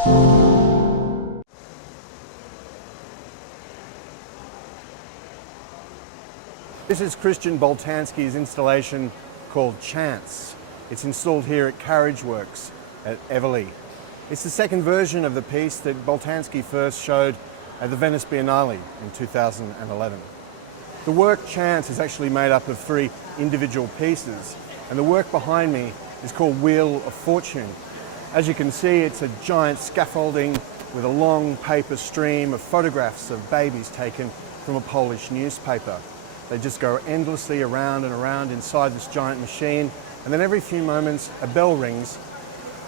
This is Christian Boltanski's installation called Chance. It's installed here at Carriageworks at Everleigh. It's the second version of the piece that Boltanski first showed at the Venice Biennale in 2011. The work Chance is actually made up of 3 individual pieces, and the work behind me is called Wheel of Fortune. As you can see, it's a giant scaffolding with a long paper stream of photographs of babies taken from a Polish newspaper. They just go endlessly around and around inside this giant machine, and then every few moments a bell rings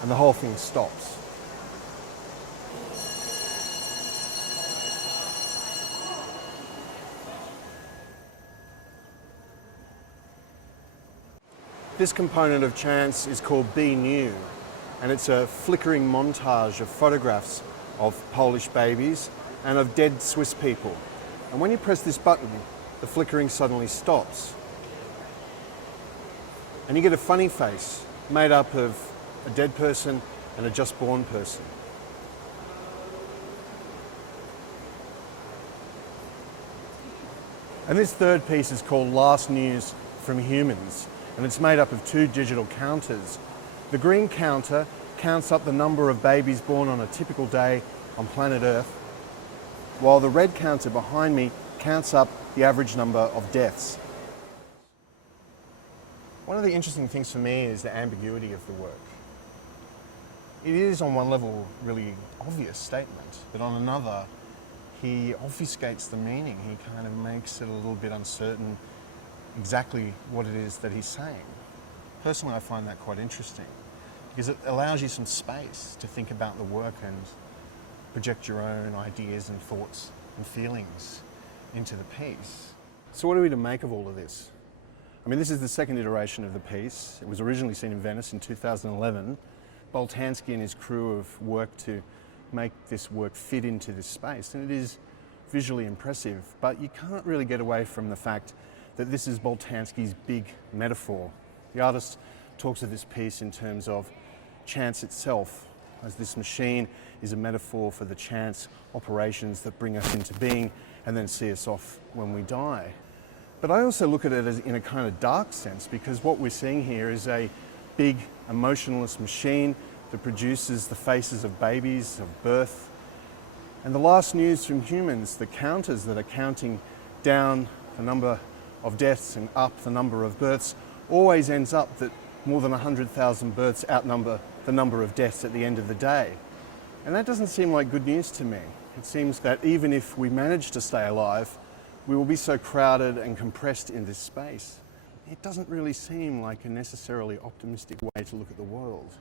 and the whole thing stops. This component of Chance is called Be New, and it's a flickering montage of photographs of Polish babies and of dead Swiss people. And when you press this button, the flickering suddenly stops. And you get a funny face made up of a dead person and a just born person. And this third piece is called Last News from Humans, and it's made up of 2 digital counters. The green counter counts up the number of babies born on a typical day on planet Earth, while the red counter behind me counts up the average number of deaths. One of the interesting things for me is the ambiguity of the work. It is on one level really obvious statement, but on another he obfuscates the meaning. He kind of makes it a little bit uncertain exactly what it is that he's saying. Personally, I find that quite interesting because it allows you some space to think about the work and project your own ideas and thoughts and feelings into the piece. So what are we to make of all of this? I mean, this is the second iteration of the piece. It was originally seen in Venice in 2011. Boltanski and his crew have worked to make this work fit into this space, and it is visually impressive, but you can't really get away from the fact that this is Boltanski's big metaphor. The artist talks of this piece in terms of chance itself, as this machine is a metaphor for the chance operations that bring us into being and then see us off when we die. But I also look at it as in a kind of dark sense, because what we're seeing here is a big emotionless machine that produces the faces of babies, of birth. And the last news from humans, the counters that are counting down the number of deaths and up the number of births, always ends up that more than 100,000 births outnumber the number of deaths at the end of the day. And that doesn't seem like good news to me. It seems that even if we manage to stay alive, we will be so crowded and compressed in this space. It doesn't really seem like a necessarily optimistic way to look at the world.